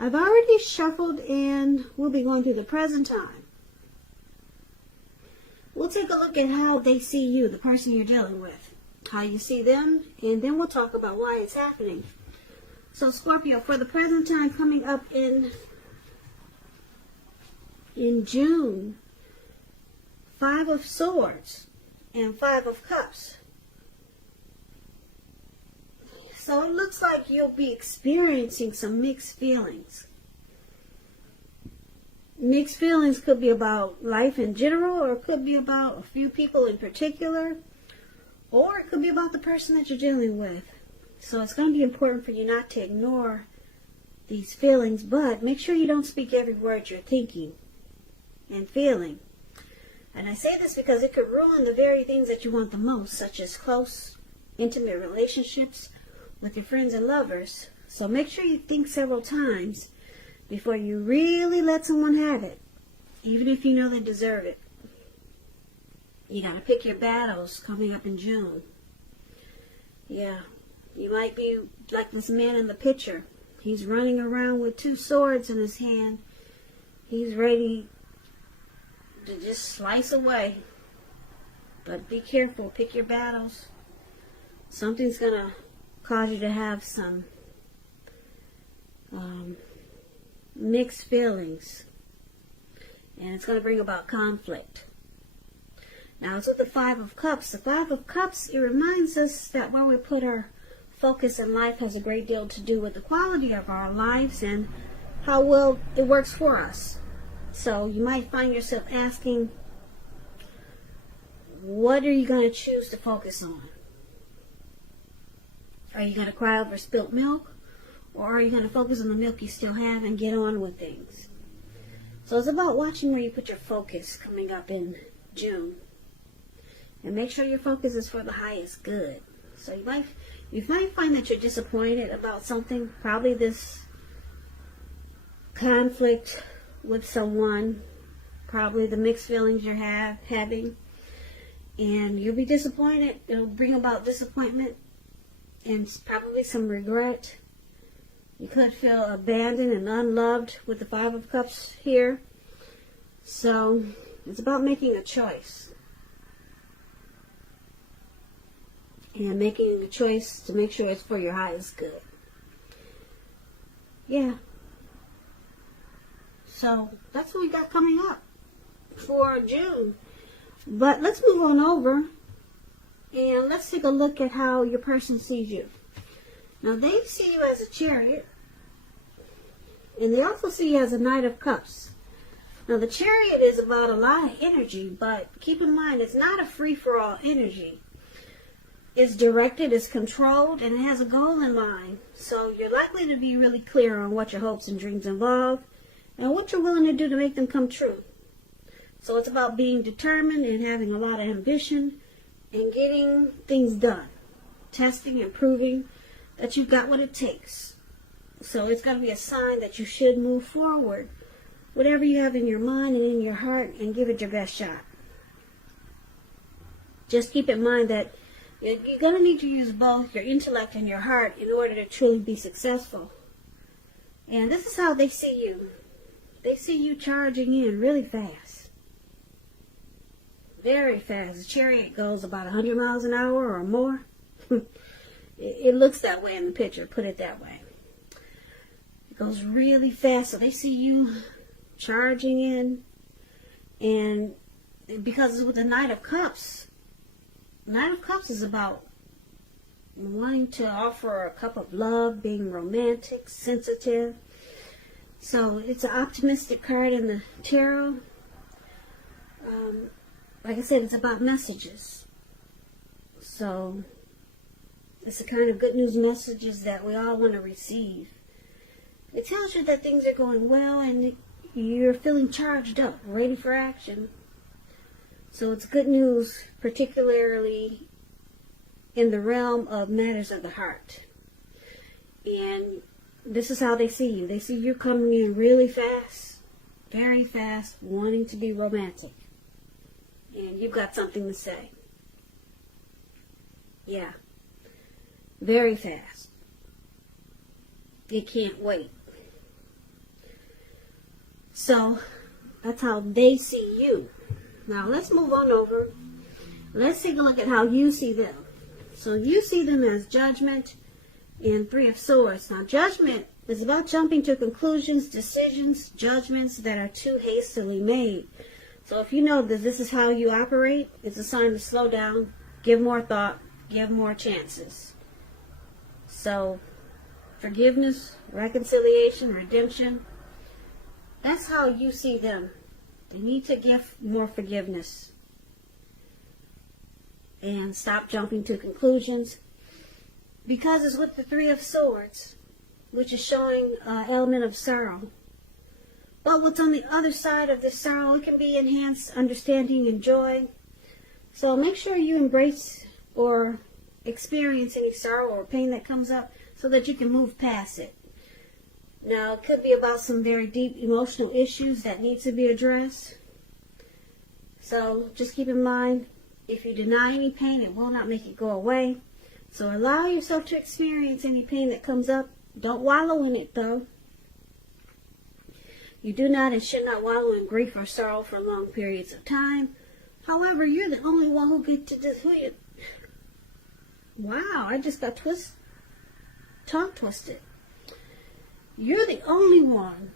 I've already shuffled and we'll be going through the present time. We'll take a look at how they see you, the person you're dealing with, how you see them, and then we'll talk about why it's happening. So Scorpio, for the present time coming up in June, 5 of Swords and 5 of Cups. So it looks like you'll be experiencing some mixed feelings. Mixed feelings could be about life in general, or it could be about a few people in particular, or it could be about the person that you're dealing with. So it's going to be important for you not to ignore these feelings, but make sure you don't speak every word you're thinking and feeling. And I say this because it could ruin the very things that you want the most, such as close, intimate relationships with your friends and lovers. So make sure you think several times before you really let someone have it, even if you know they deserve it. You got to pick your battles coming up in June. Yeah, you might be like this man in the picture. He's running around with 2 swords in his hand. He's ready to just slice away. But be careful, pick your battles. Something's going to cause you to have some mixed feelings, and it's going to bring about conflict. Now it's with the 5 of Cups. The 5 of Cups, it reminds us that where we put our focus in life has a great deal to do with the quality of our lives and how well it works for us. So you might find yourself asking, what are you going to choose to focus on? Are you going to cry over spilt milk? Or are you going to focus on the milk you still have and get on with things? So it's about watching where you put your focus coming up in June. And make sure your focus is for the highest good. So you might find that you're disappointed about something. Probably this conflict with someone. Probably the mixed feelings you're having. And you'll be disappointed. It'll bring about disappointment and probably some regret. You could feel abandoned and unloved with the 5 of Cups here. So it's about making a choice. And making a choice to make sure it's for your highest good. Yeah. So that's what we got coming up for June. But let's move on over and let's take a look at how your person sees you. Now they see you as a Chariot, and they also see you as a Knight of Cups. Now the Chariot is about a lot of energy, but keep in mind it's not a free-for-all energy. It's directed, it's controlled, and it has a goal in mind. So you're likely to be really clear on what your hopes and dreams involve and what you're willing to do to make them come true. So it's about being determined and having a lot of ambition and getting things done. Testing and proving that you've got what it takes. So it's got to be a sign that you should move forward. Whatever you have in your mind and in your heart, and give it your best shot. Just keep in mind that you're going to need to use both your intellect and your heart in order to truly be successful. And this is how they see you. They see you charging in really fast. Very fast. The Chariot goes about 100 miles an hour or more. It looks that way in the picture, put it that way. It goes really fast, so they see you charging in. And because it's with the Knight of Cups is about wanting to offer a cup of love, being romantic, sensitive. So it's an optimistic card in the tarot. Like I said, it's about messages. So it's the kind of good news messages that we all want to receive. It tells you that things are going well and you're feeling charged up, ready for action. So it's good news, particularly in the realm of matters of the heart. And this is how they see you. They see you coming in really fast, very fast, wanting to be romantic. And you've got something to say. Yeah. Very fast. You can't wait. So that's how they see you. Now let's move on over. Let's take a look at how you see them. So you see them as judgment and Three of Swords. Now judgment is about jumping to conclusions, decisions, judgments that are too hastily made. So if you know that this is how you operate, it's a sign to slow down, give more thought, give more chances. So forgiveness, reconciliation, redemption, that's how you see them. They need to give more forgiveness and stop jumping to conclusions, because it's with the Three of Swords, which is showing an element of sorrow. But what's on the other side of this sorrow, it can be enhanced understanding and joy. So make sure you embrace or experience any sorrow or pain that comes up so that you can move past it. Now, it could be about some very deep emotional issues that need to be addressed. So just keep in mind, if you deny any pain, it will not make it go away. So allow yourself to experience any pain that comes up. Don't wallow in it, though. You do not and should not wallow in grief or sorrow for long periods of time. However, you're the only one who gets to do. Wow, I just got tongue twisted. You're the only one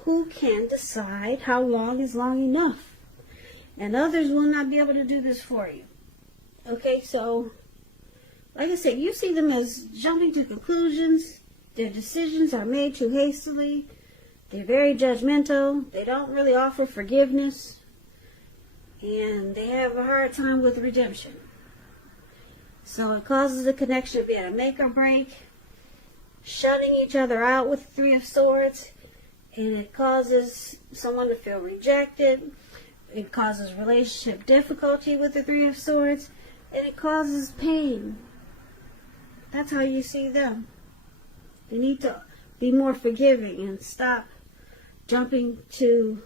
who can decide how long is long enough. And others will not be able to do this for you. Okay, so, like I said, you see them as jumping to conclusions. Their decisions are made too hastily. They're very judgmental. They don't really offer forgiveness. And they have a hard time with redemption. So it causes the connection to be at a make or break, shutting each other out with the Three of Swords. And it causes someone to feel rejected. It causes relationship difficulty with the Three of Swords, and it causes pain. That's how you see them. They need to be more forgiving and stop jumping to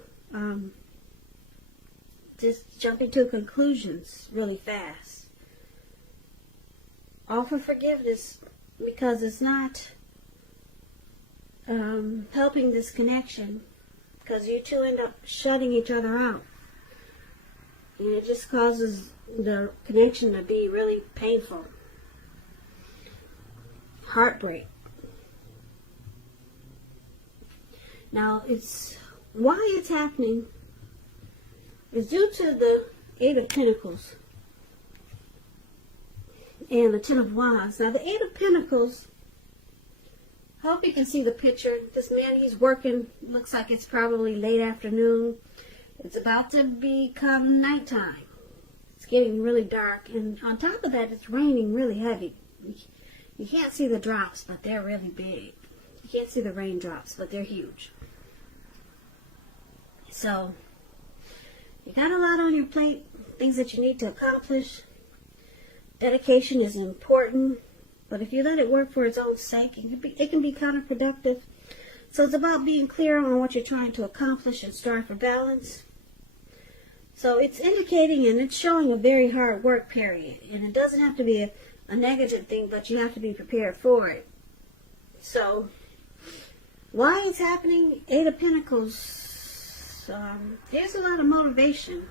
conclusions really fast. Offer forgiveness, because it's not helping this connection, because you two end up shutting each other out. And it just causes the connection to be really painful. Heartbreak. Now, why it's happening is due to the Eight of Pentacles and the Ten of Wands. Now, the Eight of Pentacles, I hope you can see the picture. This man, he's working. Looks like it's probably late afternoon. It's about to become nighttime. It's getting really dark. And on top of that, it's raining really heavy. You can't see the drops, but they're really big. You can't see the raindrops, but they're huge. So, you got a lot on your plate. Things that you need to accomplish. Dedication is important. But if you let it work for its own sake, it can be counterproductive. So it's about being clear on what you're trying to accomplish and strive for balance. So it's indicating and it's showing a very hard work period. And it doesn't have to be a negative thing, but you have to be prepared for it. So, why it's happening? Eight of Pentacles. There's a lot of motivation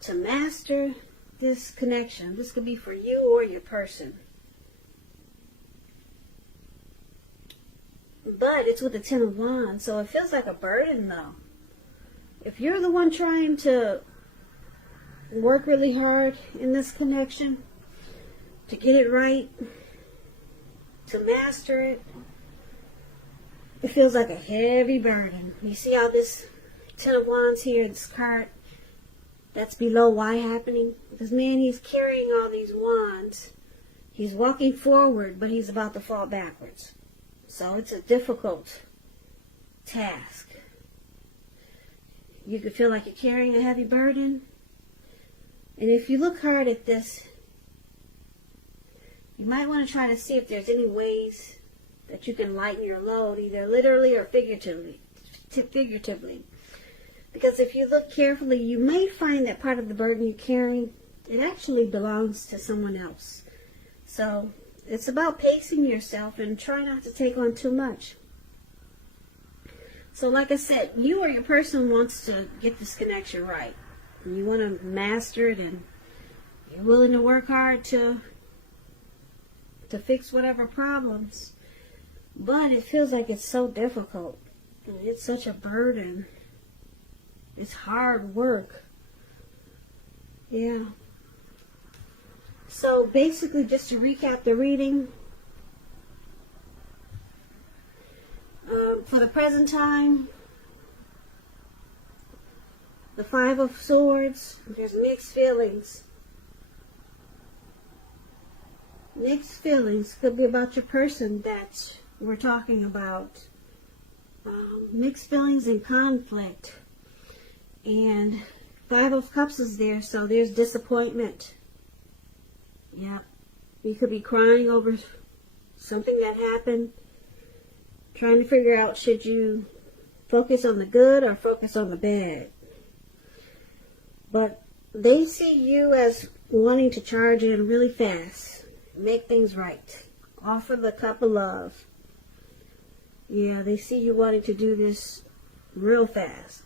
to master this connection. This could be for you or your person. But it's with the Ten of Wands, so it feels like a burden, though. If you're the one trying to work really hard in this connection, to get it right, to master it, it feels like a heavy burden. You see how this Ten of Wands here, this card, that's below why happening? This man, he's carrying all these wands. He's walking forward, but he's about to fall backwards. So it's a difficult task. You could feel like you're carrying a heavy burden. And if you look hard at this, you might want to try to see if there's any ways that you can lighten your load, either literally or figuratively. Because if you look carefully, you may find that part of the burden you're carrying, it actually belongs to someone else. So it's about pacing yourself and try not to take on too much. So like I said, you or your person wants to get this connection right. You want to master it, and you're willing to work hard to fix whatever problems. But it feels like it's so difficult. It's such a burden. It's hard work. Yeah. So basically, just to recap the reading, for the present time, the Five of Swords, there's mixed feelings. Mixed feelings could be about your person that we're talking about. Mixed feelings and conflict. And Five of Cups is there, so there's disappointment. Yep. You could be crying over something that happened, trying to figure out, should you focus on the good or focus on the bad. But they see you as wanting to charge in really fast, make things right, offer the cup of love. Yeah, they see you wanting to do this real fast.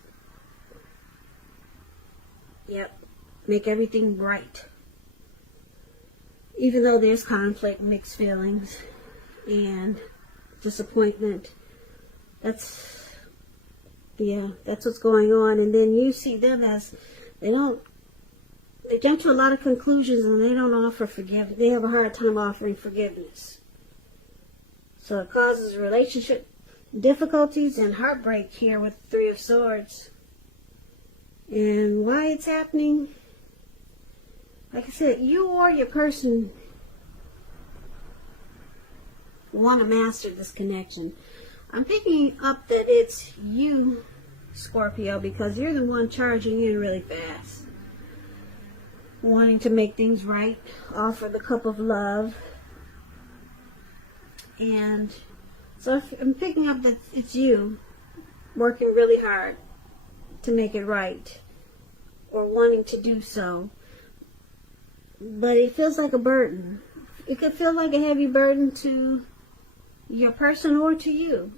Yep, make everything right. Even though there's conflict, mixed feelings, and disappointment. That's what's going on. And then you see them as they jump to a lot of conclusions, and they don't offer forgiveness. They have a hard time offering forgiveness. So it causes relationship difficulties and heartbreak here with Three of Swords. And why it's happening, like I said, you or your person want to master this connection. I'm picking up that it's you, Scorpio, because you're the one charging in really fast, wanting to make things right, offer the cup of love. And so I'm picking up that it's you working really hard to make it right, or wanting to do so. But it feels like a burden. It could feel like a heavy burden to your person or to you.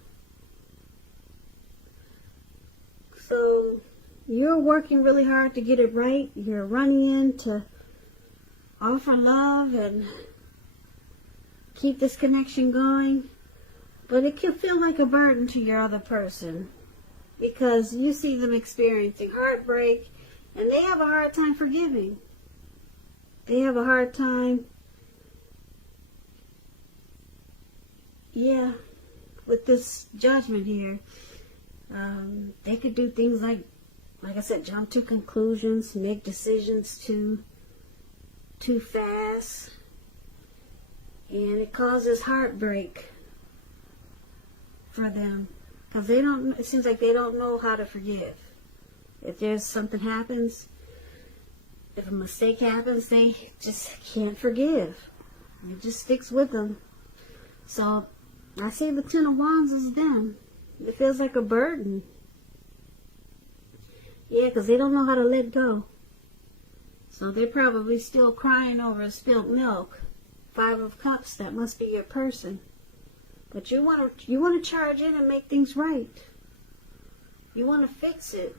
So you're working really hard to get it right. You're running in to offer love and keep this connection going. But it can feel like a burden to your other person, because you see them experiencing heartbreak, and they have a hard time forgiving. They have a hard time, with this judgment here. They could do things like I said, jump to conclusions, make decisions too fast, and it causes heartbreak for them, because it seems like they don't know how to forgive. If there's something happens, if a mistake happens, they just can't forgive. It just sticks with them. So I say the Ten of Wands is them. It feels like a burden. Yeah, because they don't know how to let go. So they're probably still crying over spilled milk. Five of Cups, that must be your person. But you want to charge in and make things right. You want to fix it.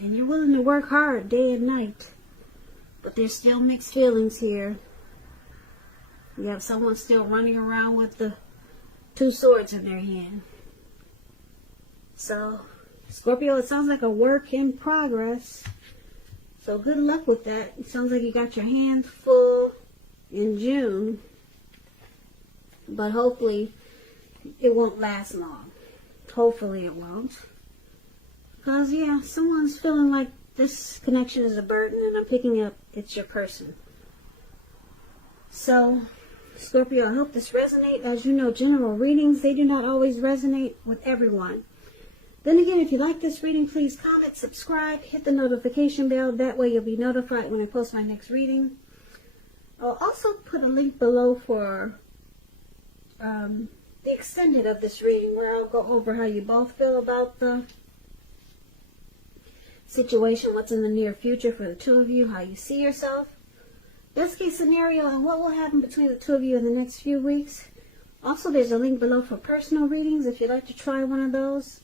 And you're willing to work hard day and night. But there's still mixed feelings here. You have someone still running around with the two swords in their hand. So, Scorpio, it sounds like a work in progress. So good luck with that. It sounds like you got your hands full in June. But hopefully it won't last long. Hopefully it won't. Because, someone's feeling like this connection is a burden, and I'm picking up it's your person. So, Scorpio, I hope this resonates. As you know, general readings, they do not always resonate with everyone. Then again, if you like this reading, please comment, subscribe, hit the notification bell. That way you'll be notified when I post my next reading. I'll also put a link below for the extended of this reading, where I'll go over how you both feel about the situation, what's in the near future for the two of you, how you see yourself, best case scenario, and what will happen between the two of you in the next few weeks. Also, there's a link below for personal readings if you'd like to try one of those.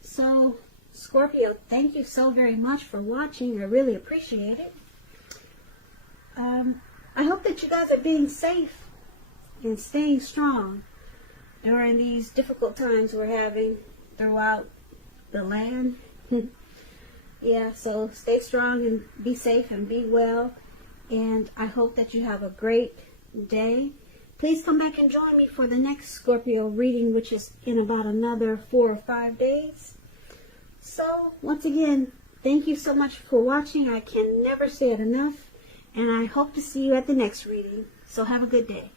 So, Scorpio, thank you so very much for watching. I really appreciate it. I hope that you guys are being safe and staying strong during these difficult times we're having throughout the land. Yeah, so stay strong and be safe and be well. And I hope that you have a great day. Please come back and join me for the next Scorpio reading, which is in about another 4 or 5 days. So, once again, thank you so much for watching. I can never say it enough. And I hope to see you at the next reading. So have a good day.